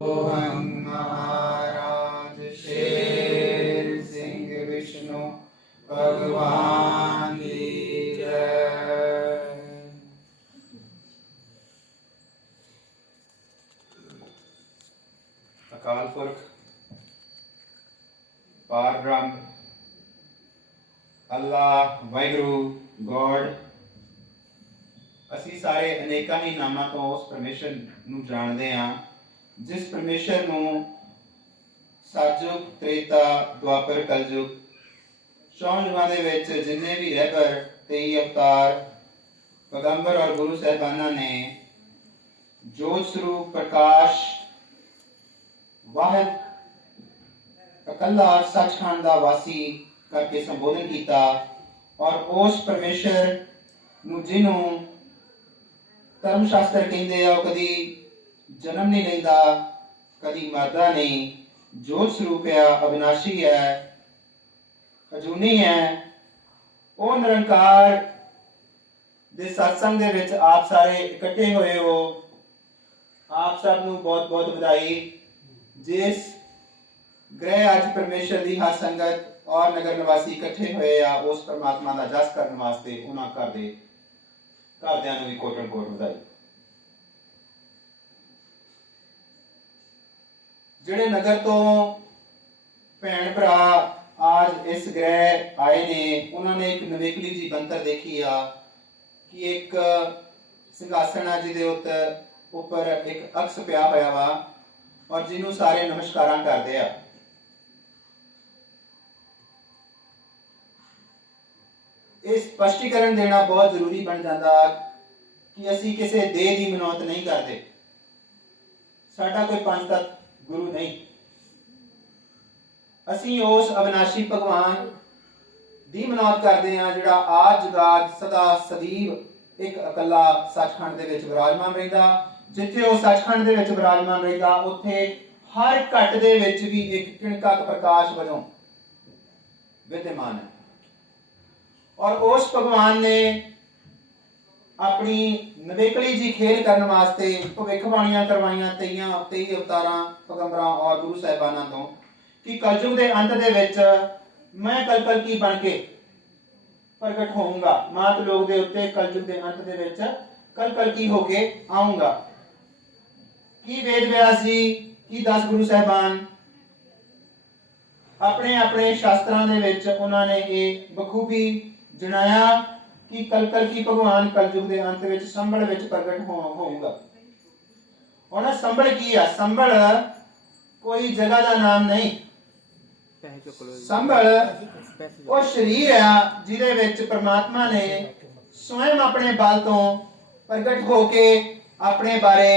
ਸੋਹੰ ਮਹਾਰਾਜ ਸ਼ੇਰ ਸਿੰਘ ਵਿਸ਼ਨੂੰ ਭਗਵਾਨ ਦੀ ਜੈ ਅਕਾਲ ਪੁਰਖ ਪਾਰ ਬ੍ਰਹਮ ਵਾਹਿਗੁਰੂ ਗੋਡ ਅਸੀਂ ਸਾਰੇ ਅਨੇਕਾਂ ਹੀ ਨਾਮਾਂ ਤੋਂ ਉਸ ਪਰਮੇਸ਼ਰ ਨੂੰ ਜਾਣਦੇ ਹਾਂ। ਜਿਸ ਪਰਮੇਸ਼ਰ ਨੂੰ ਸਤਜੁਗ, ਤ੍ਰੇਤਾ, ਦੁਆਪਰ, ਕਲਯੁਗ ਚੌਂ ਦੇ ਵਿੱਚ ਜਿੰਨੇ ਵੀ ਰਹਿਬਰ ਤੇਈ ਅਵਤਾਰ, ਪੈਗੰਬਰ ਔਰ ਗੁਰੂ ਸਾਹਿਬਾਨਾਂ ਨੇ ਜੋਤ ਸਰੂਪ, ਪ੍ਰਕਾਸ਼, ਵਾਹਿਦ, ਇਕੱਲਾ ਸੱਚਖੰਡ ਦਾ ਵਾਸੀ ਕਰਕੇ ਸੰਬੋਧਨ ਕੀਤਾ ਔਰ ਉਸ ਪਰਮੇਸ਼ਰ ਨੂੰ ਜਿਹਨੂੰ ਧਰਮ ਸ਼ਾਸਤਰ ਕਹਿੰਦੇ ਆ, ਉਹ ਕਦੀ ਜਨਮ ਨਹੀਂ ਲੈਂਦਾ, ਕਦੀ ਮਰਦਾ ਨਹੀਂ। ਜੋਤ ਸਰੂਪ ਆ ਅਬਿਨਾਸ਼ੀ ਹੈ ਅਜੂਨੀ ਹੈ, ਉਹ ਨਿਰੰਕਾਰ ਦੇ ਸਤਸੰਗ ਦੇ ਵਿੱਚ ਆਪ ਸਾਰੇ ਇਕੱਠੇ ਹੋਏ ਹੋ। ਆਪ ਸਭ ਨੂੰ ਬਹੁਤ ਬਹੁਤ ਵਧਾਈ। ਜਿਸ ਗ੍ਰਹਿ ਅੱਜ ਪਰਮੇਸ਼ਰ ਦੀ ਹਰ ਸੰਗਤ ਔਰ ਨਗਰ ਨਿਵਾਸੀ ਇਕੱਠੇ ਹੋਏ ਆ, ਉਸ ਪਰਮਾਤਮਾ ਦਾ ਜਸ ਕਰਨ ਵਾਸਤੇ ਉਹਨਾਂ ਘਰ ਦੇ ਘਰਦਿਆਂ ਨੂੰ ਵੀ ਕੋਟਨ ਕੋਟ ਵਧਾਈ। ਜਿਹੜੇ ਨਗਰ ਤੋਂ ਭੈਣ ਭਰਾ ਅੱਜ ਇਸ ਗ੍ਰਹਿ ਆਏ ਨੇ, ਉਹਨਾਂ ਨੇ ਇੱਕ ਨਵੇਕਲੀ ਜੀ ਬੰਤਰ ਦੇਖੀ ਆ ਕਿ ਇੱਕ ਸਿੰਘਾਸਣ ਆ ਜਿਹਦੇ ਉੱਤੇ ਉੱਪਰ ਇੱਕ ਅਕਸ ਪਿਆ ਹੋਇਆ ਵਾ ਔਰ ਜਿਹਨੂੰ ਸਾਰੇ ਨਮਸਕਾਰਾਂ ਕਰਦੇ ਆ। ਇਹ ਸਪਸ਼ਟੀਕਰਨ ਦੇਣਾ ਬਹੁਤ ਜ਼ਰੂਰੀ ਬਣ ਜਾਂਦਾ ਕਿ ਅਸੀਂ ਕਿਸੇ ਦੇਹ ਦੀ ਮਨੌਤ ਨਹੀਂ ਕਰਦੇ। ਸਾਡਾ ਕੋਈ ਪੰਜ ਤੱਤ ਗੁਰੂ ਨਹੀਂ। ਅਸੀਂ ਉਸ ਅਵਿਨਾਸ਼ੀ ਭਗਵਾਨ ਦੀ ਮਨੌਤ ਕਰਦੇ ਹਾਂ, ਜਿਹੜਾ ਆਜ ਜਗਾਜ ਸਦਾ ਸਦੀਵ ਇੱਕ ਇਕੱਲਾ ਸੱਚਖੰਡ ਦੇ ਵਿੱਚ ਵਿਰਾਜਮਾਨ ਰਹਿੰਦਾ। ਜਿੱਥੇ ਉਹ ਸੱਚਖੰਡ ਦੇ ਵਿੱਚ ਵਿਰਾਜਮਾਨ ਰਹਿੰਦਾ, ਉੱਥੇ ਹਰ ਘਟ ਦੇ ਵਿੱਚ ਵੀ ਇੱਕ ਕਿਣਕਾ ਪ੍ਰਕਾਸ਼ ਵਜੋਂ ਵਿਦਿਆਮਾਨ ਹੈ। ਔਰ ਉਸ ਭਗਵਾਨ ਨੇ ਆਪਣੀ ਨਵੇਕਲੀ ਜੀ ਖੇਲ ਕਰਨ ਵਾਸਤੇ ਭਵਿੱਖਬਾਣੀਆਂ ਕਰਵਾਈਆਂ ਤੇਈਆਂ 23 ਅਵਤਾਰਾਂ ਪੈਗੰਬਰਾਂ ਔਰ ਗੁਰੂ ਸਾਹਿਬਾਨਾਂ ਤੋਂ ਕਿ ਕਲਯੁਗ ਦੇ ਅੰਤ ਦੇ ਵਿੱਚ ਮੈਂ ਕਲਕਲ ਕੀ ਬਣ ਕੇ ਪ੍ਰਗਟ ਹੋਊਂਗਾ? ਮਾਤ ਲੋਕ ਦੇ ਉੱਤੇ ਕਲਯੁਗ ਦੇ ਅੰਤ ਦੇ ਵਿੱਚ ਕਲਕਲ ਕੀ ਹੋ ਕੇ ਆਉਂਗਾ ਕੀ ਵੇਦ ਵਿਆਸ ਜੀ, ਕੀ 10 ਗੁਰੂ ਸਾਹਿਬਾਨ ਆਪਣੇ ਆਪਣੇ ਸ਼ਾਸਤਰਾਂ ਦੇ ਵਿੱਚ ਉਹਨਾਂ ਨੇ ਇਹ ਬਖੂਬੀ ਜਣਾਇਆ ਕਿ ਕਲਕਲ ਕੀ ਭਗਵਾਨ ਕਲਯੁਗ ਦੇ ਅੰਤ ਵਿੱਚ ਸੰਭਲ ਵਿੱਚ ਪ੍ਰਗਟ ਹੋਊਗਾ। ਉਹਨਾਂ ਸੰਭਲ ਕੀ ਆ? ਸੰਭਲ ਕੋਈ ਜਗ੍ਹਾ ਦਾ ਨਾਮ ਨਹੀਂ। ਸੰਭਲ ਉਹ ਸਰੀਰ ਆ ਜਿਹਦੇ ਵਿੱਚ ਪ੍ਰਮਾਤਮਾ ਨੇ ਸਵੈਮ ਆਪਣੇ ਬਲ ਤੋਂ ਪ੍ਰਗਟ ਹੋ ਕੇ ਆਪਣੇ ਬਾਰੇ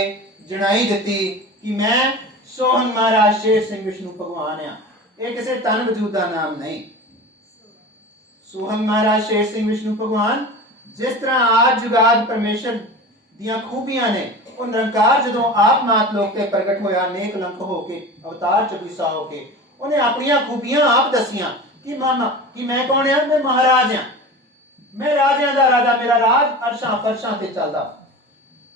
ਜਣਾਈ ਦਿੱਤੀ ਕਿ ਮੈਂ ਸੋਹਨ ਮਹਾਰਾਜ ਸ਼ੇਰ ਸਿੰਘ ਵਿਸ਼ਨੂੰ ਭਗਵਾਨ ਆ। ਇਹ ਕਿਸੇ ਤਨ ਵਜੂਦ ਦਾ ਨਾਮ ਨਹੀਂ। ਸੋਹਨ ਮਹਾਰਾਜ ਸ਼ੇਰ ਸਿੰਘ ਵਿਸ਼ਨੂੰ ਭਗਵਾਨ, ਜਿਸ ਤਰ੍ਹਾਂ ਆਦ ਜੁਗਾਦ ਪਰਮੇਸ਼ਰ ਦੀਆਂ ਖੂਬੀਆਂ ਨੇ, ਉਹ ਨਿਰੰਕਾਰ ਜਦੋਂ ਆਪ ਮਾਤ ਲੋਕ ਤੇ ਪ੍ਰਗਟ ਹੋਇਆ, ਨੇਕ ਲੰਕ ਹੋ ਕੇ, ਅਵਤਾਰ ਚਬੀਸਾ ਹੋ ਕੇ, ਉਹਨੇ ਆਪਣੀਆਂ ਖੂਬੀਆਂ ਆਪ ਦਸੀਆਂ, ਕਿ ਮਾਮਾ, ਕਿ ਮੈਂ ਕੌਣ ਆ? ਮੈਂ ਮਹਾਰਾਜ ਆ। ਮੈਂ ਰਾਜਿਆਂ ਦਾ ਰਾਜਾ, ਮੇਰਾ ਰਾਜ ਅਰਸ਼ਾਂ ਫਰਸ਼ਾਂ ਤੇ ਚੱਲਦਾ।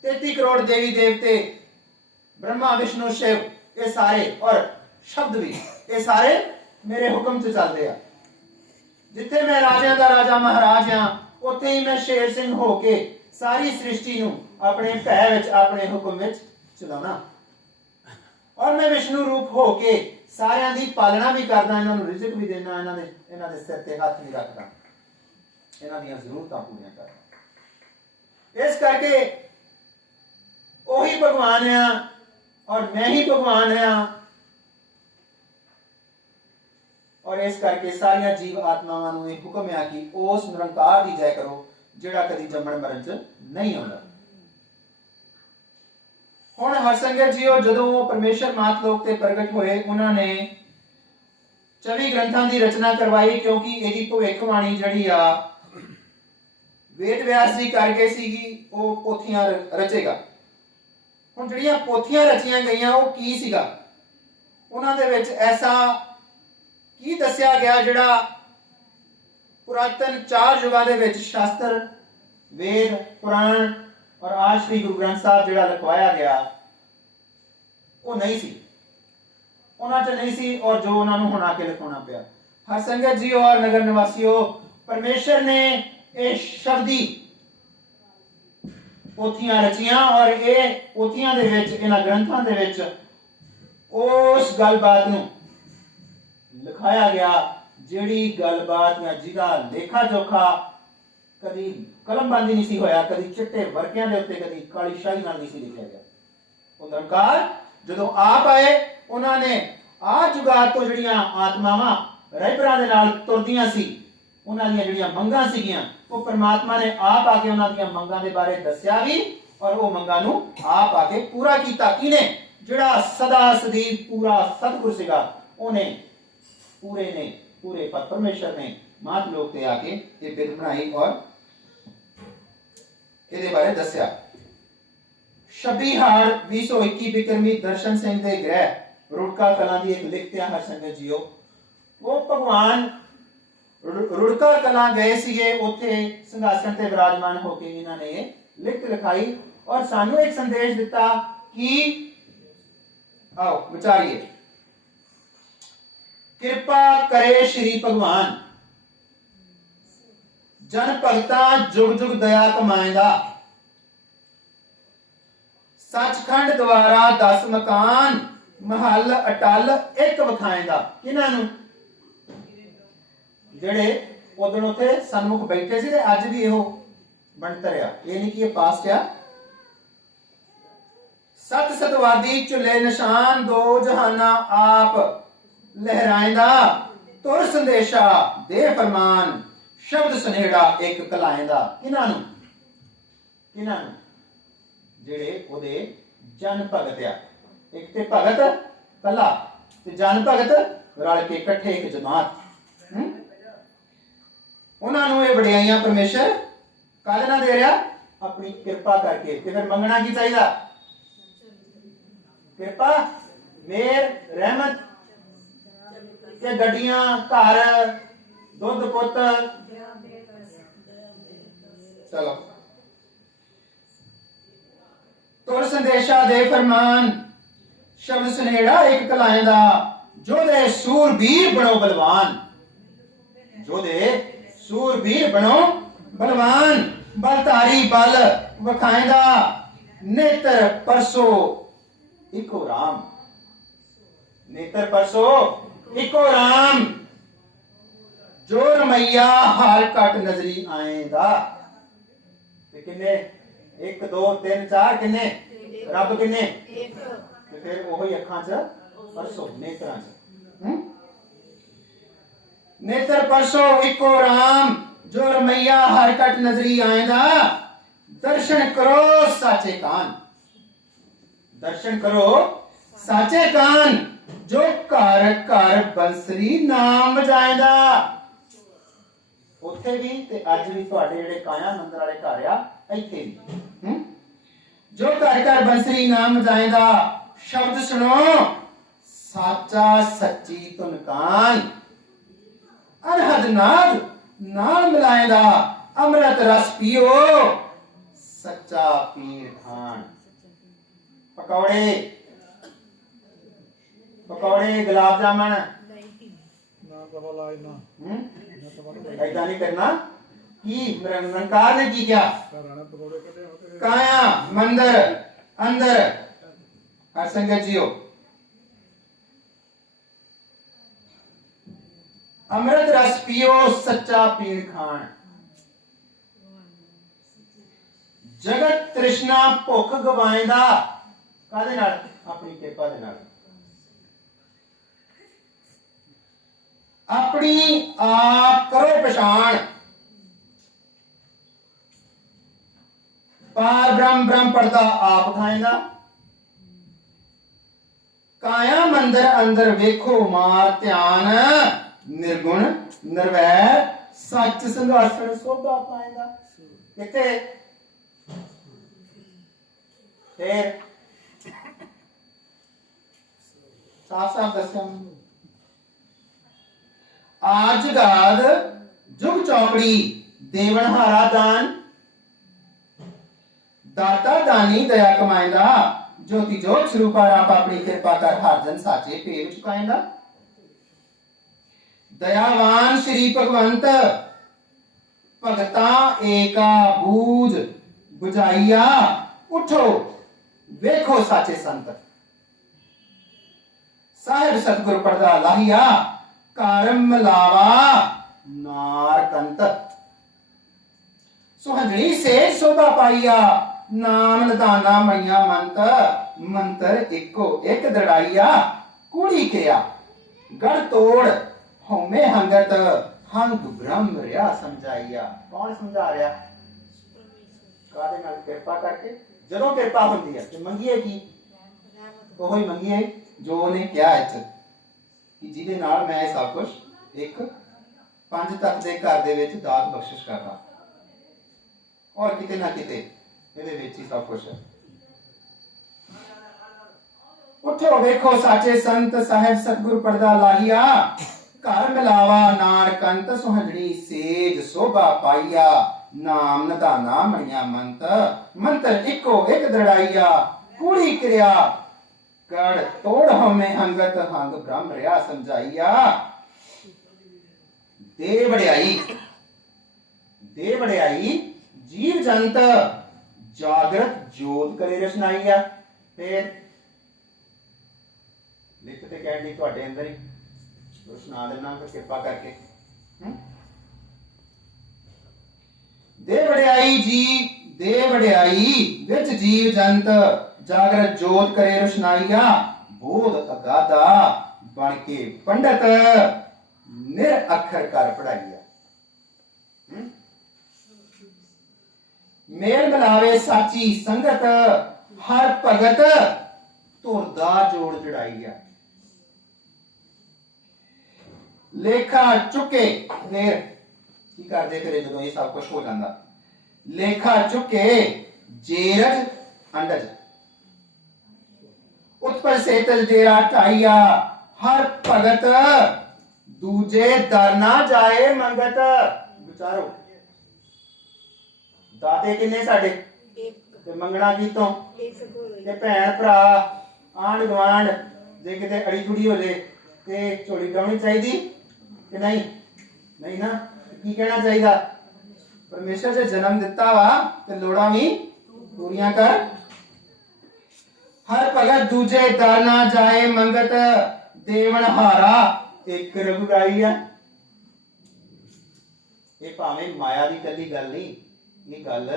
33 ਕਰੋੜ ਦੇਵੀ ਦੇਵਤੇ, ਬ੍ਰਹਮਾ, ਵਿਸ਼ਨੂੰ, ਸ਼ਿਵ, ਇਹ ਸਾਰੇ, ਔਰ ਸ਼ਬਦ ਵੀ, ਇਹ ਸਾਰੇ ਮੇਰੇ ਹੁਕਮ 'ਚ ਚੱਲਦੇ ਆ। ਜਿੱਥੇ ਮੈਂ ਰਾਜਿਆਂ ਦਾ ਰਾਜਾ ਮਹਾਰਾਜ ਹਾਂ, ਉੱਥੇ ਹੀ ਮੈਂ ਸ਼ੇਰ ਸਿੰਘ ਹੋ ਕੇ ਸਾਰੀ ਸ੍ਰਿਸ਼ਟੀ ਨੂੰ ਆਪਣੇ ਭੈ ਵਿੱਚ, ਆਪਣੇ ਹੁਕਮ ਵਿੱਚ ਚਲਾਉਣਾ। ਔਰ ਮੈਂ ਵਿਸ਼ਨੂੰ ਰੂਪ ਹੋ ਕੇ ਸਾਰਿਆਂ ਦੀ ਪਾਲਣਾ ਵੀ ਕਰਦਾ, ਇਹਨਾਂ ਨੂੰ ਰਿਜ਼ਕ ਵੀ ਦੇਣਾ, ਇਹਨਾਂ ਦੇ ਇਹਨਾਂ ਦੇ ਸਿਰ ਤੇ ਹੱਥ ਵੀ ਰੱਖਦਾ। ਇਹਨਾਂ ਦੀਆਂ ਜ਼ਰੂਰਤਾਂ ਪੂਰੀਆਂ ਕਰਦਾ। ਇਸ ਕਰਕੇ ਉਹੀ ਭਗਵਾਨ ਆ ਔਰ ਮੈਂ ਹੀ ਭਗਵਾਨ ਆ। ਔਰ ਇਸ ਕਰਕੇ ਸਾਰੀਆਂ ਜੀਵ ਆਤਮਾਵਾਂ ਨੂੰ ਇਹ ਹੁਕਮ ਆ ਕਿ ਉਸ ਨਿਰੰਕਾਰ ਦੀ ਜੈ ਕਰੋ, ਜਿਹੜਾ ਕਦੀ ਜੰਮਣ ਮਰਨ ਚ ਨਹੀਂ ਆਉਂਦਾ। ਹੁਣ ਹਰਸੰਗਤ ਜੀਓ, ਜਦੋਂ ਪਰਮੇਸ਼ਰ ਮਾਤ ਲੋਕ ਤੇ ਪ੍ਰਗਟ ਹੋਏ, ਉਹਨਾਂ ਨੇ 24 ਗ੍ਰੰਥਾਂ ਦੀ ਰਚਨਾ ਕਰਵਾਈ, ਕਿਉਂਕਿ ਇਹਦੀ ਭਵਿੱਖਬਾਣੀ ਜਿਹੜੀ ਆ, ਵੇਦ ਵਿਆਸ ਜੀ ਕਰਕੇ ਸੀਗੀ, ਉਹ ਪੋਥੀਆਂ ਰਚੇਗਾ। ਹੁਣ ਜਿਹੜੀਆਂ ਪੋਥੀਆਂ ਰਚੀਆਂ ਗਈਆਂ, ਉਹ ਕੀ ਸੀਗਾ? ਉਹਨਾਂ ਦੇ ਵਿੱਚ ਐਸਾ ਕੀ ਦੱਸਿਆ ਗਿਆ ਜਿਹੜਾ ਪੁਰਾਤਨ ਚਾਰ ਯੁਗਾਂ ਦੇ ਵਿੱਚ ਸ਼ਾਸਤਰ, ਵੇਦ, ਪੁਰਾਣ ਔਰ ਆਜ ਸ੍ਰੀ ਗੁਰੂ ਗ੍ਰੰਥ ਸਾਹਿਬ ਜਿਹੜਾ ਲਿਖਵਾਇਆ ਗਿਆ, ਉਹ ਨਹੀਂ ਸੀ। ਉਹਨਾਂ 'ਚ ਨਹੀਂ ਸੀ ਔਰ ਜੋ ਉਹਨਾਂ ਨੂੰ ਹੁਣ ਆ ਕੇ ਲਿਖਾਉਣਾ ਪਿਆ। ਹਰ ਸੰਗਤ ਜੀ ਔਰ ਨਗਰ ਨਿਵਾਸੀਓ, ਪਰਮੇਸ਼ਰ ਨੇ ਇਹ ਸ਼ਬਦੀ ਪੋਥੀਆਂ ਰਚੀਆਂ ਔਰ ਇਹ ਪੋਥੀਆਂ ਦੇ ਵਿੱਚ, ਇਹਨਾਂ ਗ੍ਰੰਥਾਂ ਦੇ ਵਿੱਚ ਉਸ ਗੱਲਬਾਤ ਨੂੰ ਲਿਖਾਇਆ ਗਿਆ, ਜਿਹੜੀ ਗੱਲਬਾਤ ਜਾਂ ਜਿਹਦਾ ਲੇਖਾ ਜੋਖਾ ਕਦੀ ਕਲਮਬੰਦੀ ਨਹੀਂ ਸੀ ਹੋਇਆ, ਕਦੀ ਚਿੱਟੇ ਵਰਕਿਆਂ ਦੇ ਉੱਤੇ, ਕਦੀ ਕਾਲੀ ਸ਼ਾਹੀ ਨਾਲ ਨਹੀਂ ਸੀ ਲਿਖਿਆ ਗਿਆ। ਉਹ ਨਿਰੰਕਾਰ ਜਦੋਂ ਆਪ ਆਏ, ਉਹਨਾਂ ਨੇ ਆ ਜੁਗਾਤ ਤੋਂ ਜਿਹੜੀਆਂ ਆਤਮਾਵਾਂ ਰਹਿਬਰਾਂ ਦੇ ਨਾਲ ਤੁਰਦੀਆਂ ਸੀ, ਉਹਨਾਂ ਦੀਆਂ ਜਿਹੜੀਆਂ ਮੰਗਾਂ ਸੀਗੀਆਂ, ਉਹ ਪ੍ਰਮਾਤਮਾ ਨੇ ਆਪ ਆ ਕੇ ਉਹਨਾਂ ਦੀਆਂ ਮੰਗਾਂ ਦੇ ਬਾਰੇ ਦੱਸਿਆ ਵੀ, ਔਰ ਉਹ ਮੰਗਾਂ ਨੂੰ ਆਪ ਆ ਕੇ ਪੂਰਾ ਕੀਤਾ। ਕਿਨੇ ਜਿਹੜਾ ਸਦਾ ਸਦੀ ਪੂਰਾ ਸਤਿਗੁਰ ਸੀਗਾ, ਉਹਨੇ ਪੂਰੇ ਨੇ ਪੂਰੇ ਪਰ ਪਰਮੇਸ਼ਰ ਨੇ ਮਾਤ ਲੋਕ ਤੇ ਆ ਕੇ ਇਹ ਬਿਲ ਬਣਾਈ ਔਰ ਇਹਦੇ ਬਾਰੇ ਦੱਸਿਆ ਸ਼ਬੀਹਾਰ 221 ਬਿਕਰਮੀ ਦਰਸ਼ਨ ਸਿੰਘ ਦੇ ਗ੍ਰਹਿ ਰੁੜਕਾ ਕਲਾਂ ਦੀ ਇੱਕ ਲਿਖਤ ਹੈ ਹਰ ਸੰਗਤ ਜੀਓ ਉਹ ਭਗਵਾਨ ਰੁ- ਰੁੜਕਾ ਕਲਾਂ ਗਏ ਸੀਗੇ ਉੱਥੇ ਸਿੰਘਾਸਣ ਤੇ ਵਿਰਾਜਮਾਨ ਹੋ ਕੇ ਇਹਨਾਂ ਨੇ ਲਿਖਤ ਲਿਖਾਈ ਔਰ ਸਾਨੂੰ ਇੱਕ ਸੰਦੇਸ਼ ਦਿੱਤਾ ਕਿ ਆਓ ਵਿਚਾਰੀਏ ਕਿਰਪਾ ਕਰੇ ਸ਼੍ਰੀ ਭਗਵਾਨ। ਜਨ ਭਗਤਾ ਜੁਗ ਜੁਗ ਦਇਆ ਕਮਾਏਗਾ ਸੱਚਖੰਡ ਦੁਆਰਾ 10 ਮਕਾਨ, ਮਹੱਲ, ਅਟਲ ਇੱਕ ਵਿਖਾਏਗਾ ਕਿਹਨਾਂ ਨੂੰ? ਜਿਹੜੇ ਉਦੋਂ ਉੱਥੇ ਸਨਮੁਖ ਬੈਠੇ ਸੀ ਤੇ ਅੱਜ ਵੀ ਇਹੋ ਬਣਤਰ ਆ। ਇਹ ਨਹੀਂ ਕਿ ਇਹ ਪਾਸਟ ਆ ਸਤ ਸਤਵਾਦੀ ਚੁਲੇ ਨਿਸ਼ਾਨ ਦੋ ਜਹਾਨਾ ਆਪ। ਲਹਿਰਾਇਂਦਾ, ਤੁਰ ਸੰਦੇਸ਼ਾ ਦੇ ਫਰਮਾਨ ਸ਼ਬਦ ਸੁਨੇੜਾ ਇੱਕ ਕਲਾਇਂਦਾ। ਕਿਹਨਾਂ ਨੂੰ? ਕਿਹਨਾਂ ਨੂੰ? ਜਿਹੜੇ ਉਹਦੇ ਜਨ ਭਗਤ ਆ। ਇੱਕ ਤੇ ਭਗਤ ਕੱਲਾ ਤੇ ਜਨ ਭਗਤ ਰਲ ਕੇ ਇਕੱਠੇ ਇੱਕ ਜਮਾਤ। ਉਹਨਾਂ ਨੂੰ ਇਹ ਵਡਿਆਈਆਂ ਪਰਮੇਸ਼ਰ ਕਾਹਦੇ ਨਾ ਦੇ ਰਿਹਾ? ਆਪਣੀ ਕਿਰਪਾ ਕਰਕੇ। ਤੇ ਫਿਰ ਮੰਗਣਾ ਕੀ ਚਾਹੀਦਾ? ਕਿਰਪਾ? ਮੇਰ, ਰਹਿਮਤ। ਤੇ ਗੱਡੀਆਂ, ਘਰ, ਦੁੱਧ ਪੁੱਤ। ਚਲੋ। ਤੁਰ ਸੰਦੇਸ਼ਾ ਦੇ ਫਰਮਾਨ। ਸ਼ਬਦ ਸੁਨੇੜਾ ਇੱਕ ਕਲਾਇਂ ਦਾ ਜੋਦੇ ਸੂਰਬੀਰ ਬਣੋ ਬਲਵਾਨ। ਜੋਦੇ ਸੂਰਬੀਰ ਬਣੋ ਬਲਵਾਨ। ਬਲਤਾਰੀ ਬਲ ਵਖਾਇਂਦਾ ਨੇਤਰ ਪਰਸੋ, ਇਕੋ ਰਾਮ। ਨੇਤਰ ਪਰਸੋ ਇਕੋ ਰਾਮ। ਜੋ ਰਮਈਆ ਹਾਲ ਘਟ ਨਜ਼ਰੀ ਆਏਦਾ। ਤੇ ਕਿੰਨੇ? 1 2 3 4 ਕਿੰਨੇ? ਰੱਬ ਕਿੰਨੇ? ਤੇ ਫਿਰ ਉਹੋ ਅੱਖਾਂ 'ਚ ਪਰਸੋ, ਨੇਤਰਾਂ 'ਚ। ਨੇਤਰ ਪਰਸੋ, ਇੱਕੋ ਰਾਮ। ਜੋ ਰਮਈਆ ਹਰ ਘਟ ਨਜ਼ਰੀ ਆਏਦਾ, ਦਰਸ਼ਨ ਕਰੋ ਸਾਚੇ ਕਾਨ। ਦਰਸ਼ਨ ਕਰੋ ਸਾਚੇ ਕਾਨ। ਜੋ ਘਰ ਘਰ ਬੰਸਰੀ ਨਾਮ ਵਜਾਇਦਾ ਉੱਥੇ ਵੀ ਤੇ ਅੱਜ ਵੀ ਤੁਹਾਡੇ ਜਿਹੜੇ ਕਾਇਆ ਮੰਦਰ ਵਾਲੇ ਘਰ ਆ, ਇੱਥੇ ਵੀ। ਹੂੰ? ਜੋ ਘਰ ਘਰ ਬੰਸਰੀ ਨਾਮ ਵਜਾਇਦਾ ਸ਼ਬਦ ਸੁਣੋ। ਸਾਚਾ, ਸੱਚੀ ਤੁਨ ਕਾਨ ਅਰਹਦ ਨਾਦ ਨਾਲ ਮਿਲਾਇਦਾ ਅੰਮ੍ਰਿਤ ਰਸ ਪੀਓ। ਸੱਚਾ ਪੀਰ ਖਾਨ। ਪਕੌੜੇ ਪਕੌੜੇ ਗੁਲਾਬ ਜਾਮਣ। ਨਾ ਕਵਾ ਲਾਜ ਨਾ ਹੂੰ? ਐਦਾਂ ਨਹੀਂ ਕਰਨਾ। ਕੀ ਨਿਰੰਕਾਰ ਨੇ ਕੀ ਕਿਹਾ? ਘਰਾਣਾ ਪਕੌੜੇ ਕੱਢੇ ਹੋ ਤੇ ਕਾਇਆ ਮੰਦਰ ਅੰਦਰ। ਹਰ ਸੰਗਤ ਜੀਓ। ਅੰਮ੍ਰਿਤ ਰਸ ਪੀਓ ਸੱਚਾ ਪੀਣ ਖਾਣ। ਜਗਤ ਤ੍ਰਿਸ਼ਨਾ ਭੁੱਖ ਗਵਾਏਂਦਾ। ਕਾਦੇ ਨਾਲ? ਆਪਣੀ ਕਿਰਪਾ ਦੇ ਨਾਲ। ਆਪਣੀ ਆਪ ਕਰੋ ਪਛਾਣ। ਪਾਰ ਬ੍ਰਹਮ ਬ੍ਰਹਮ ਪਰਦਾ ਆਪ ਖਾਏਗਾ। ਕਾਇਆ ਮੰਦਰ ਅੰਦਰ ਵੇਖੋ ਮਾਰ ਧਿਆਨ, ਨਿਰਗੁਣ, ਨਿਰਵੈਰ, ਸੱਚ ਸੰਘਾਸਣ ਸੋਭਾ ਪਾਏਗਾ। ਕਿੱਥੇ ਫੇਰ ਸਾਫ਼ ਸਾਫ਼ ਦੱਸਿਆ ਆਜ ਗਾਦ ਜੁਗ ਚੌਕੜੀ ਦੇਵਨ ਹਾਰਾ ਦਾਨ। ਦਾਤਾ ਦਾਨੀ ਦਇਆ ਕਮਾਇਂਦਾ, ਜੋਤੀ ਜੋਤ ਸਰੂਪਾ ਆਪ ਆਪਣੀ ਕਿਰਪਾ ਕਰ ਹਰ ਜਨ ਸਾਚੇ ਭੇਵ ਚੁਕਾਏਂਦਾ ਦਇਆਵਾਨ ਸ਼੍ਰੀ ਭਗਵੰਤ, ਭਗਤਾ ਏਕਾ ਬੂਝ 부ਝਾਈਆ ਉਠੋ, ਵੇਖੋ ਸਾਚੇ ਸੰਤ। ਸਾਹਿਬ ਸਤਿਗੁਰ ਪਰਦਾ ਲਾਹੀਆ ਕਰਮ ਲਾਵਾ ਨਾਰ ਕੰਤ ਸੁਹੰਜਣੀ ਸੇ ਸੋਭਾ ਪਾਈਆ ਨਾਮ ਨਿਧਾਨਾ ਮਈਆ ਮੰਤ ਮੰਤਰ ਇੱਕੋ ਇੱਕ ਦੜਾਈਆ ਕੂੜੀ ਕਿਆ ਗੜ ਤੋੜ ਹਉਮੈ ਹੰਗਤ ਹੰਗ ਬ੍ਰਹਮ ਰਿਆ ਸਮਝਾਈਆ ਕੌਣ ਸਮਝਾ ਰਿਹਾ ਕਾਦੇ ਨਾਲ ਕਿਰਪਾ ਕਰਕੇ ਜਦੋਂ ਕਿਰਪਾ ਹੁੰਦੀ ਹੈ ਤੇ ਮੰਗੀਏ ਕੀ ਉਹ ਹੀ ਮੰਗੀਏ ਜੋ ਉਹਨੇ ਕਿਹਾ ਇੱਥੇ ਕਿ ਜਿਹਦੇ ਨਾਲ ਮੈਂ ਇਹ ਸਭ ਕੁਝ ਇੱਕ ਪੰਜ ਤੱਕ ਦੇ ਘਰ ਦੇ ਵਿੱਚ ਦਾਤ ਬਖਸ਼ਿਸ਼ ਕਰਦਾ। ਔਰ ਕਿਤੇ ਨਾ ਕਿਤੇ ਇਹਦੇ ਵਿੱਚ ਹੀ ਸਭ ਕੁਝ ਹੈ। ਉਠੋ, ਵੇਖੋ ਸਾਚੇ ਸੰਤ ਸਾਹਿਬ, ਸਤਿਗੁਰ ਪਰਦਾ ਲਾਹੀਆ। ਘਰ ਮਿਲਾਵਾ ਨਾਨਕੰਤ ਸੁਹੰਜਣੀ ਸੇਜ ਸੋਭਾ ਪਾਈਆ। ਨਾਮ ਨਦਾਨਾ ਮਣੀਆਂ ਮੰਤ, ਮੰਤਰ ਇੱਕੋ ਇੱਕ ਦੜਾਈਆ। ਕੂੜੀ ਕਿਰਿਆ ਕੜ ਤੋੜ ਹਮੇ ਹੰਗਤ ਹੰਗ ਬ੍ਰਹਮ ਰਿਆ ਸਮਝਾਈਆ। ਦੇ ਵਡਿਆਈ ਦੇ ਵਡਿਆਈ, ਜੀਵ ਜੰਤ ਜਾਗਰਤ ਜੋਤ ਕਰੇ ਰਚਨਾਈਆ। ਫੇਰ ਲਿਖ ਤੇ ਕਹਿਣ ਦੀ ਤੁਹਾਡੇ ਅੰਦਰ ਹੀ ਰਚਨਾ ਦੇਣਾ ਕਿਰਪਾ ਕਰਕੇ। ਦੇ ਵੜਿਆਈ ਜੀ ਦੇ ਵੜਿਆਈ ਵਿੱਚ ਜੀਵ ਜੰਤ ਜਾਗਰ ਜੋਤ ਕਰੇ ਰੋਸ਼ਨਾਈਆ, ਬੋਧ ਅਗਾਦਾ ਬਣ ਕੇ ਪੰਡਤ ਨਿਰ ਅੱਖਰ ਕਰ ਪੜਾਈਆ ਹਮ? ਮੇਲ ਮਿਲਾਵੇ ਸਾਚੀ ਸੰਗਤ, ਹਰ ਭਗਤ ਤੁਰਦਾ ਜੋੜ ਜੜਾਈਆ। ਲੇਖਾ ਚੁੱਕੇ ਫੇਰ ਕੀ ਕਰਦੇ ਫਿਰ ਜਦੋਂ ਇਹ ਸਭ ਕੁਝ ਹੋ ਜਾਂਦਾ? ਲੇਖਾ ਚੁੱਕੇ ਜੇਰਜ ਅੰਡਜ। ਉਤਪਰ ਸੇਤਲ ਜੇਰਾ ਢਾਈਆ ਹਰ ਭਗਤ ਦੂਜੇ ਦਰ ਨਾ ਜਾਏ ਮੰਗਤ। ਵਿਚਾਰੋ ਦਾਤੇ ਕਿੰਨੇ ਸਾਡੇ? ਤੇ ਮੰਗਣਾ ਇੱਕ ਕੋਲ ਤੇ ਭੈਣ ਭਰਾ ਆਂਢ ਗੁਆਂਢ ਜੇ ਕਿਤੇ ਅੜੀ ਜੁੜੀ ਹੋ ਜੇ ਤੇ ਝੋਲੀ ਡਾਉਣੀ ਚਾਹੀਦੀ ਕਿ ਨਹੀਂ? ਨਹੀਂ ਨਾ ਕੀ ਕਹਿਣਾ ਚਾਹੀਦਾ? ਪਰਮੇਸ਼ਰ ਜੇ ਜਨਮ ਦਿੱਤਾ ਵਾ ਤੇ ਲੋੜਾਂ ਵੀ ਪੂਰੀਆਂ ਕਰ। ਹਰ ਭਗਤ ਦੂਜੇ ਦਰ ਨਾ ਜਾਏ ਮੰਗਤ ਦੇਵਨ ਹਾਰਾ, ਇੱਕ ਰਘੁਰਾਈ ਆ। ਇਹ ਭਾਵੇਂ ਮਾਇਆ ਦੀ ਕੱਲੀ ਗੱਲ ਨਹੀਂ, ਇਹ ਗੱਲ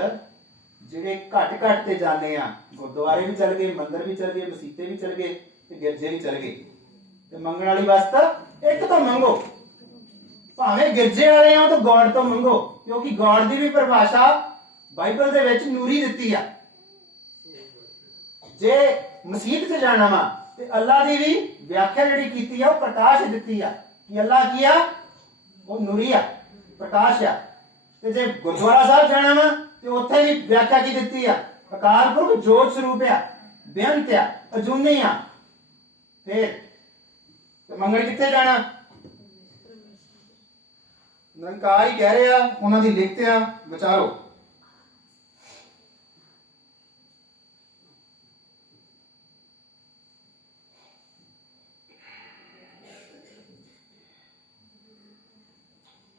ਜਿਹੜੇ ਘੱਟ ਘੱਟ ਤੇ ਜਾਂਦੇ ਆ, ਗੁਰਦੁਆਰੇ ਵੀ ਚਲ ਗਏ, ਮੰਦਿਰ ਵੀ ਚਲ ਗਏ, ਮਸੀਤੇ ਵੀ ਚਲ ਗਏ ਤੇ ਗਿਰਜੇ ਵੀ ਚਲ ਗਏ। ਤੇ ਮੰਗਣ ਵਾਲੀ ਵਸਤ ਇੱਕ ਤਾਂ ਮੰਗੋ। ਭਾਵੇਂ ਗਿਰਜੇ ਵਾਲੇ ਆ ਤਾਂ ਗੋਡ ਤੋਂ ਮੰਗੋ, ਕਿਉਂਕਿ ਗੋਡ ਦੀ ਵੀ ਪਰਿਭਾਸ਼ਾ ਬਾਈਬਲ ਦੇ ਵਿੱਚ ਨੂਰੀ ਦਿੱਤੀ ਆ। ਜੇ ਮਸੀਤ 'ਚ ਜਾਣਾ ਵਾ, ਤੇ ਅੱਲਾ ਦੀ ਵੀ ਵਿਆਖਿਆ ਜਿਹੜੀ ਕੀਤੀ ਆ, ਉਹ ਪ੍ਰਕਾਸ਼ ਦਿੱਤੀ ਆ। ਕਿ ਅੱਲਾ ਕੀ ਆ? ਉਹ ਨੂਰੀ ਆ, ਪ੍ਰਕਾਸ਼ ਆ। ਤੇ ਜੇ ਗੁਰਦੁਆਰਾ ਸਾਹਿਬ ਜਾਣਾ ਵਾ, ਤੇ ਉੱਥੇ ਵੀ ਵਿਆਖਿਆ ਕੀ ਦਿੱਤੀ ਆ? ਅਕਾਲ ਪੁਰਖ ਜੋਤ ਸਰੂਪ ਆ, ਬੇਅੰਤ ਆ, ਅਜੂਨੀ ਆ। ਤੇ ਮੰਗਣ ਕਿੱਥੇ ਜਾਣਾ? ਨਿਰੰਕਾਰ ਹੀ ਕਹਿ ਰਿਹਾ ਉਹਨਾਂ ਦੀ ਲਿਖਤ ਆ, ਵਿਚਾਰੋ।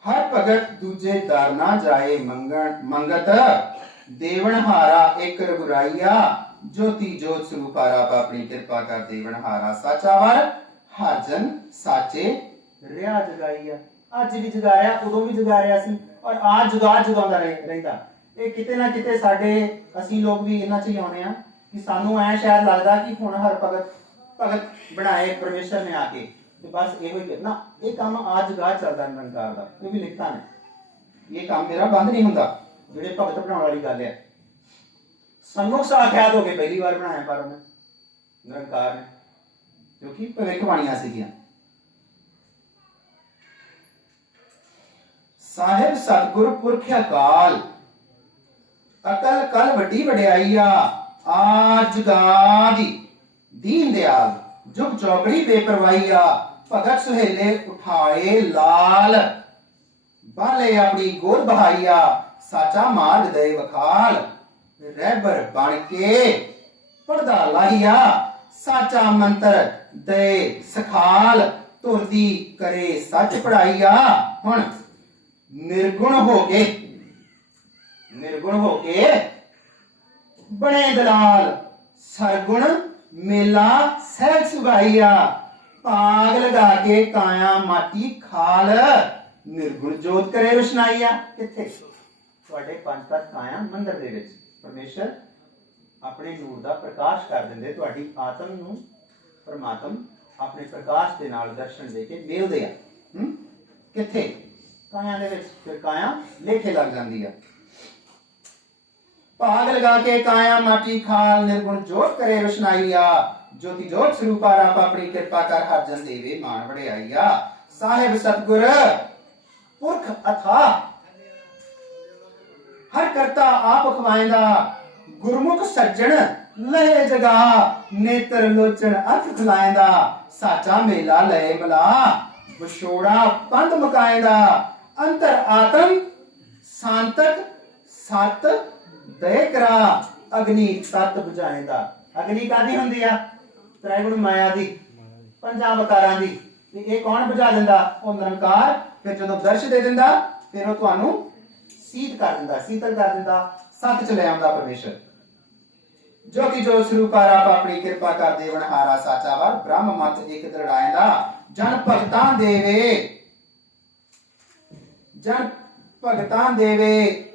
ਹਰ ਭਗਤ ਦੂਜੇ ਦਰ ਨਾ ਜਾਏ ਮੰਗਣ ਮੰਗਤ ਦੇਵਨ ਇੱਕ ਰਗੁਰਾਈਆ ਜੋਤੀ ਜੋਤ ਸਰੂਪ ਆਪ ਆਪਣੀ ਕਿਰਪਾ ਕਰ ਦੇਵਨ ਸਾਚਾ ਵਰ, ਹਾਜਨ ਸਾਚੇ ਰਿਆ ਜਗਾਈਆ। ਅੱਜ ਵੀ ਜਗਾਇਆ, ਉਦੋਂ ਵੀ ਜਗਾਇਆ ਸੀ, ਔਰ ਆ ਜੁਗਾ ਜੁਗਾਉਂਦਾ ਰਹਿੰਦਾ। ਇਹ ਕਿਤੇ ਨਾ ਕਿਤੇ ਸਾਡੇ, ਅਸੀਂ ਲੋਕ ਵੀ ਇਹਨਾਂ ਚ ਹੀ ਆਉਣੇ ਆ ਕਿ ਸਾਨੂੰ ਐ ਸ਼ਾਇਦ ਲੱਗਦਾ ਕਿ ਹੁਣ ਹਰ ਭਗਤ ਭਗਤ ਬਣਾਏ ਪਰਮੇਸ਼ਰ ਨੇ ਆ ਕੇ। ਤੇ ਬਸ ਇਹੋ ਹੀ ਨਾ, ਇਹ ਕੰਮ ਆਜ ਜੁਗਾ ਚੱਲਦਾ ਨਿਰੰਕਾਰ ਦਾ ਇਹ ਵੀ ਲਿਖਤਾ ਨੇ। ਇਹ ਕੰਮ ਮੇਰਾ ਬੰਦ ਨਹੀਂ ਹੁੰਦਾ, ਜਿਹੜੇ ਭਗਤ ਬਣਾਉਣ ਵਾਲੀ ਗੱਲ ਹੈ। ਸਨਮੁਖ ਸਾਖਿਆਤ ਹੋ ਕੇ ਪਹਿਲੀ ਵਾਰ ਬਣਾਇਆ ਪਰ ਉਹਨੇ ਨਿਰੰਕਾਰ ਨੇ ਕਿਉਂਕਿ ਭਵਿੱਖਬਾਣੀਆਂ ਸੀਗੀਆਂ। ਸਾਹਿਬ ਸਤਿਗੁਰ ਪੁਰਖ ਅਕਾਲ ਅਕਲ ਕਲ ਵੱਡੀ ਵਡਿਆਈਆ ਆਜ ਗਾਦੀ ਦੀਨ ਦਿਆਲ। ਜੁਗ ਚੌਕੜੀ ਬੇਪਰਵਾਹੀਆ ਭਗਤ ਸੁਹੇਲੇ ਉਠਾਏ ਲਾਲ। ਬਾਲੇ ਆਪਣੀ ਗੋਦ ਬਹਾਈਆ ਸਾਚਾ ਮਾਰਗ ਦੇ ਵਖਾਲ। ਰਹਿਬਰ ਬਣ ਕੇ ਪੜਦਾ ਲਾਹੀਆ ਸਾਚਾ ਮੰਤਰ ਦੇ ਸਖਾਲ। ਤੁਰਦੀ ਕਰੇ ਸੱਚ ਪੜਾਈਆ ਹੁਣ ਨਿਰਗੁਣ ਹੋ ਕੇ, ਨਿਰਗੁਣ ਹੋ ਕੇ ਬਣੇ ਦਲਾਲ। ਸਰਗੁਣ ਮੇਲਾ ਸਹਿਜ ਸੁਭਾਈਆ ਪਾਗ ਲਗਾ ਕੇ ਕਾਇਆ ਮਾਟੀ ਖਾਲ। ਨਿਰਗੁਣ ਜੋਤ ਕਰੇ ਰੁਸ਼ਨਾਈਆ ਕਿੱਥੇ? ਤੁਹਾਡੇ ਪੰਜ ਤੱਤ ਕਾਇਆ ਮੰਦਰ ਦੇ ਵਿੱਚ। ਪਰਮੇਸ਼ਰ ਆਪਣੇ ਨੂਰ ਦਾ ਪ੍ਰਕਾਸ਼ ਕਰ ਦਿੰਦੇ। ਤੁਹਾਡੀ ਆਤਮ ਨੂੰ ਪਰਮਾਤਮ ਆਪਣੇ ਪ੍ਰਕਾਸ਼ ਦੇ ਨਾਲ ਦਰਸ਼ਨ ਦੇ ਕੇ ਮਿਲਦੇ ਆ। ਹਮ? ਕਿੱਥੇ? ਕਾਇਆ ਦੇ ਵਿੱਚ। ਫਿਰ ਕਾਇਆ ਲੇਖੇ ਲੱਗ ਜਾਂਦੀ ਆ। ਭਾਗ ਲਗਾ ਕੇ ਕਾਇਆ ਮਾਟੀ ਖਾਲ ਨਿਰਗੁਣ ਜੋਤ ਕਰੇ ਰੁਸ਼ਨਾਈਆ। ਜੋਤੀ ਜੋਤ ਸਰੂਪਾ ਰੱਬ ਆਪਣੀ ਕਿਰਪਾ ਕਰ ਹਰ ਦੇਵੇ ਮਾਨ ਵੜਿਆਈਆ ਸਾਹਿਬ ਸਤਗੁਰ, ਪੁਰਖ ਅਥਾ। ਹਰ ਕਰਤਾ ਆਪ ਖਵਾਇੰਦਾ ਗੁਰਮੁਖ ਸੱਜਣ ਲਹਿ ਜਗਾ। ਨੇਤਰ ਲੋਚਣ ਅਖ ਖਲਾਇੰਦਾ ਸਾਚਾ ਮੇਲਾ ਲਏ ਮਲਾ। ਵਿਛੋੜਾ ਪੰਧ ਮਕਾਇੰਦਾ ਅੰਤਰ ਆਤਮ, ਸਾਂਤਕ, ਸਤ ਦੇ ਅਗਨੀ ਤਤ ਬੁਝਾਇੰਦਾ ਅਗਨੀ ਕਾਦੀ ਹੁੰਦੀ ਆ? ਤ੍ਰੈਗੁਣ ਮਾਇਆ ਦੀ ਪੰਜਾਂ ਵਕਾਰਾਂ ਦੀ। ਤੇ ਇਹ ਕੌਣ ਬੁਝਾ ਦਿੰਦਾ? ਉਹ ਨਿਰੰਕਾਰ, ਫਿਰ ਜਦੋਂ ਦਰਸ਼ ਦੇ ਦਿੰਦਾ, ਫਿਰ ਉਹ ਤੁਹਾਨੂੰ ਸੀਤ ਕਰ ਦਿੰਦਾ, ਸੀਤਲ ਕਰ ਦਿੰਦਾ, ਸੱਤ ਚ ਲੈ ਆਉਂਦਾ ਪਰਮੇਸ਼ਰ। ਜੋ ਕਿ ਜੋ ਸਰੂਪਾਰ ਆਪ ਆਪਣੀ ਕਿਰਪਾ ਕਰ ਦੇਵਨ ਹਾਰਾ ਸਾਚਾ ਵਰ ਬ੍ਰਹਮ ਮਤ ਇੱਕ ਦਰੜਾਇਂਦਾ ਜਨ ਭਗਤਾਂ ਦੇਵੇ, ਜਨ ਭਗਤਾਂ ਦੇਵੇ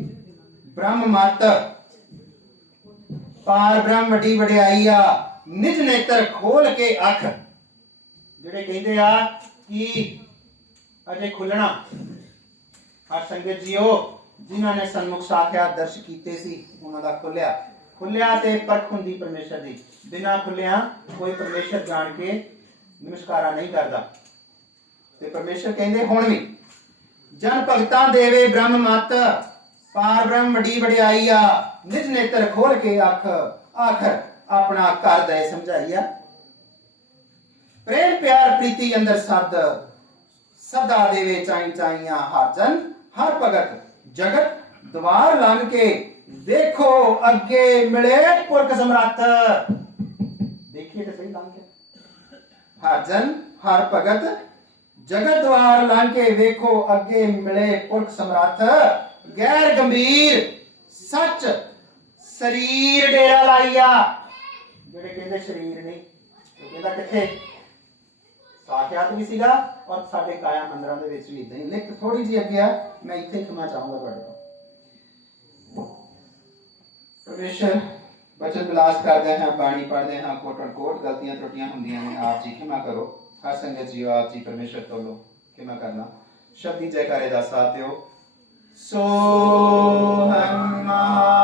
ਬ੍ਰਹਮ ਮਤ। ਪਾਰ ਬ੍ਰਹਮ ਵੱਡੀ ਵਡਿਆਈ ਆ, ਨਿਜ ਨੇਤਰ ਖੋਲ ਕੇ ਅੱਖ। ਜਿਹੜੇ ਕਹਿੰਦੇ ਆ ਕਿ ਅਜੇ ਖੁੱਲਣਾ, ਹਰ ਸੰਗਤ ਜੀਓ, ਜਿਨ੍ਹਾਂ ਨੇ ਸਨਮੁਖ ਸਾਖਿਆ ਦਰਸ਼ ਕੀਤੇ ਸੀ, ਉਹਨਾਂ ਦਾ ਖੁੱਲਿਆ। ਖੁੱਲਿਆ ਤੇ ਪਰਖ ਹੁੰਦੀ ਪਰਮੇਸ਼ਰ ਦੀ। ਬਿਨਾ ਖੁੱਲਿਆ ਕੋਈ ਪਰਮੇਸ਼ਰ ਜਾਣ ਕੇ ਨਮਸਕਾਰਾ ਨਹੀਂ ਕਰਦਾ। ਤੇ ਪਰਮੇਸ਼ਰ ਕਹਿੰਦੇ, ਹੁਣ ਵੀ ਜਨ ਭਗਤਾਂ ਦੇਵੇ ਬ੍ਰਹਮ ਮਤ ਪਾਰ ਬ੍ਰਹਮ ਵੱਡੀ ਵਡਿਆਈ ਆ ਨਿਜ ਨੇਤਰ ਖੋਲ ਕੇ ਅੱਖ, ਆਖਰ ਆਪਣਾ ਘਰ ਦੇ ਸਮਝਾਈਆ। ਪ੍ਰੇਮ, ਪਿਆਰ, ਪ੍ਰੀਤੀ ਅੰਦਰ ਸਦ, ਸਦਾ ਦੇਵੇ ਚਾਈ ਚਾਈਆਂ ਹਰ ਜਨ, ਹਰ ਭਗਤ ਜਗਤ, ਦਵਾਰ ਲੰਘ ਕੇ ਦੇਖੋ ਅੱਗੇ ਮਿਲੇ ਪੁਰਖ ਸਮਰੱਥ। ਦੇਖੀਏ ਤੇ ਸਹੀ ਲੰਘ ਗਿਆ। ਹਰ ਜਨ, ਹਰ ਭਗਤ ਜਗਤ ਦਵਾਰ ਲੰਘ ਕੇ ਵੇਖੋ ਅੱਗੇ ਮਿਲੇ ਪੁਰਖ ਸਮਰੱਥ। ਗੈਰ ਗੰਭੀਰ, ਸੱਚ, ਸਰੀਰ ਡੇਰਾ ਲਾਈਆ। ਜਿਹੜੇ ਕਹਿੰਦੇ ਸਰੀਰ ਨਹੀਂ ਉਹ ਕਹਿੰਦਾ ਕਿੱਥੇ? ਸਾਖਿਆਤ ਵੀ ਸੀਗਾ ਔਰ ਸਾਡੇ ਕਾਇਆ ਮੰਦਰਾਂ ਦੇ ਵਿੱਚ ਵੀ ਇਦਾਂ ਹੀ। ਲਿਖ ਥੋੜੀ ਜਿਹੀ ਅੱਗੇ ਆ, ਮੈਂ ਇੱਥੇ ਹੀ ਚਾਹੂੰਗਾ ਤੁਹਾਡੇ ਤੋਂ ਪਰਮੇਸ਼ਰ, ਬਚਨ ਬਿਲਾਸ ਕਰਦੇ ਹਾਂ, ਬਾਣੀ ਪੜ੍ਹਦੇ ਹਾਂ ਕੋਟਨ ਕੋਟ ਗਲਤੀਆਂ ਤਰੁੱਟੀਆਂ ਹੁੰਦੀਆਂ ਨੇ, ਆਪ ਜੀ ਖਿਮਾ ਕਰੋ। ਹਰ ਸੰਗਤ ਜੀਓ, ਆਪ ਜੀ ਪਰਮੇਸ਼ਰ ਤੋਂ ਲੋ ਖਿਮਾ ਕਰਨਾ। ਸ਼ਬਦੀ ਜੈਕਾਰੇ ਦਾ ਸਾਥ ਦਿਓ। Soham Maha.